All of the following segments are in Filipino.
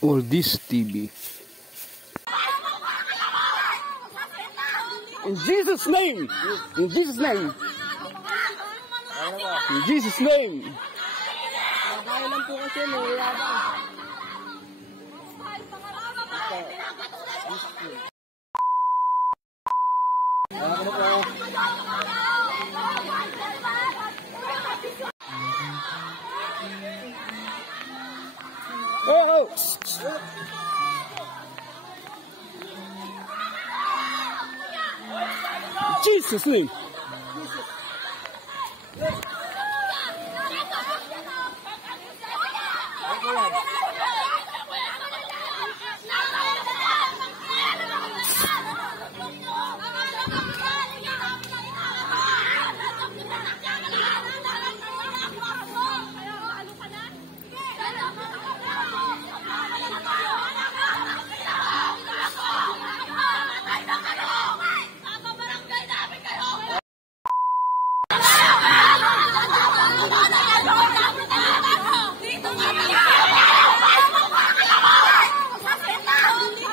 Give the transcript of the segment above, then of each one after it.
or this TV. In Jesus' name! In Jesus' name! In Jesus' name! Oh! Jesus' name!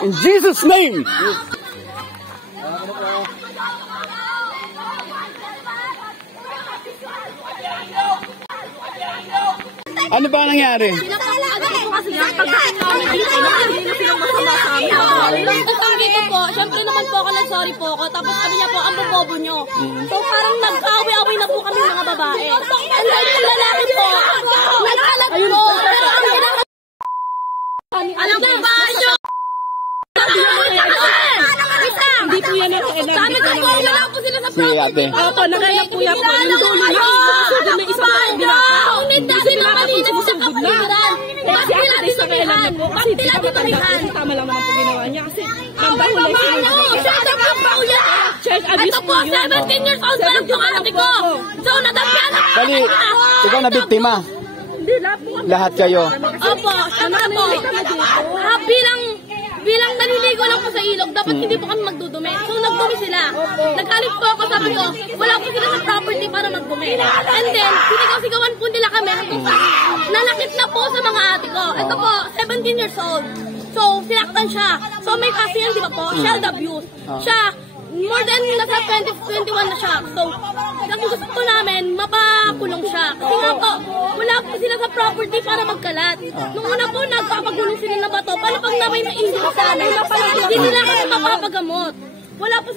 In Jesus' name! Ano ba nangyari? Dito po, syempre naman po ako nag-sorry po ako, tapos sabi niya po, ang bobobo nyo. So parang nag-away-away na po kami mga babae. And then yung lalaki po, nagkalat po. Alam mo ba nyo? Hindi po yan yung energy. Sabi ko po, wala po sila sa property. Opo, nakailap po yan po. Yung dulo niya, may isang binaka. Unit natin ang kanina sa kapaligiran. Bakit nila tinurihan? Bakit nila tinurihan? Tama lang naman po ginawa niya kasi away pa ba nyo? Shut up ang pao yan! Ito po, 17 years old pa lang yung ate ko. So, nadampian ako. Bali, ikaw na biktima. Lahat kayo. Opo, syempre po. Bilang naliligo lang po sa ilog, dapat hindi po kami magdudumi. So, nagdumi sila. Nagkalit po ako, sabi ko, wala po sila sa property para magdumi. And then, sinigaw-sigawan po nila kami hanggang sa nalakit na po sa mga ate ko. Ito po, 17 years old. So, sinaktan siya. So, may kasi yan, di ba po? Child abuse. Siya, more than nasa 20, 21 na siya. So, kasi gusto po namin, mapakulong siya. Kasi nga po, wala po sila sa property para magkalat. Nung una po, nagpapagulong sila ng bato. Paano pag namay na injury sana? Hindi nila kasi mapapagamot. Wala po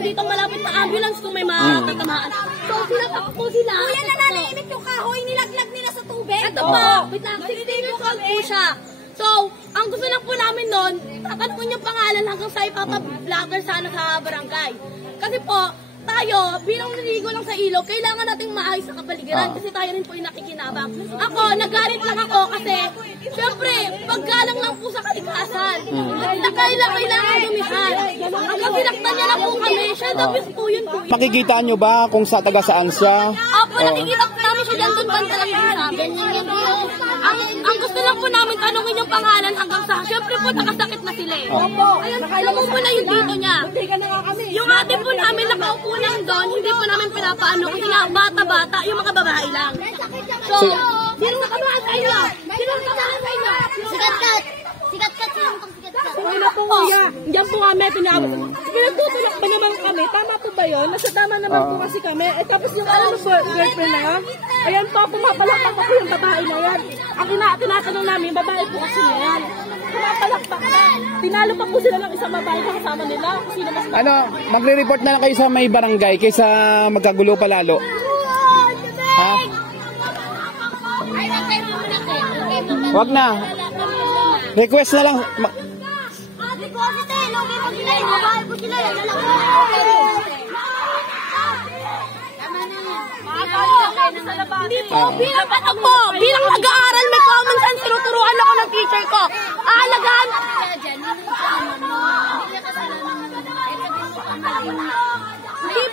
dito malapit na ambulance kung may matatamaan. So, sinapak po sila. Kuya, nananahimik yung kahoy, nilaglag nila sa tubig. Ito po, wait lang, 16 years old po siya. So, ang gusto lang po namin nun, tatanungin yung pangalan hanggang sa ipapa-vlogger sana sa barangay. Kasi po, tayo, bilang naligo lang sa ilog, kailangan nating maayos sa kapaligiran kasi tayo rin po yung nakikinabang. Ako, nagalit lang ako kasi, syempre, paggalang lang po sa kalikasan. Na kailangan dumihan. Hanggang sinaktan niya na po kami, siya abuse po yun po. Makikita nyo ba kung sa taga saan siya? Opo, nakikita po namin siya dyan, doon banda lang din sa amin. Ang gusto lang po namin tanungin yung pangalan hanggang sa, syempre po, nakasakit na sila eh. Opo, alam mo po na yung dito niya. Yung ate po namin nakaupo lang doon, hindi po namin pinapaano kasi nga bata-bata, yung mga babae lang. So, sino nakamahan sa inyo? Sino nakamahan sa inyo? Sikat-kat! Sikat-kat sila mukang sikat-kat. okay na po kuya. Diyan po kami, tinawag. Pinagtutulak pa naman kami. Tama po ba yun? Nasa tama naman po kasi kami. Eh tapos yung ano po, girlfriend na yan. Ayan po, pumapalakpak po yung babae na yan. Ang tinatanong namin, babae po kasi na yan. Pumapalakpak na. Tinalo pa po sila ng isang babae na kasama nila. Sino mas Ano, magre-report na lang kayo sa may barangay kaysa magkagulo pa lalo. Ha? Wag na. Request na lang. Ate ko kasi tayo, lagi po sila eh. Babae po sila eh. Hindi po, bilang ano po, bilang nag-aaral, may common sense, tinuturuan ako ng teacher ko. Aalagaan. Hindi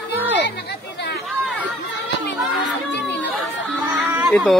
po. Ito.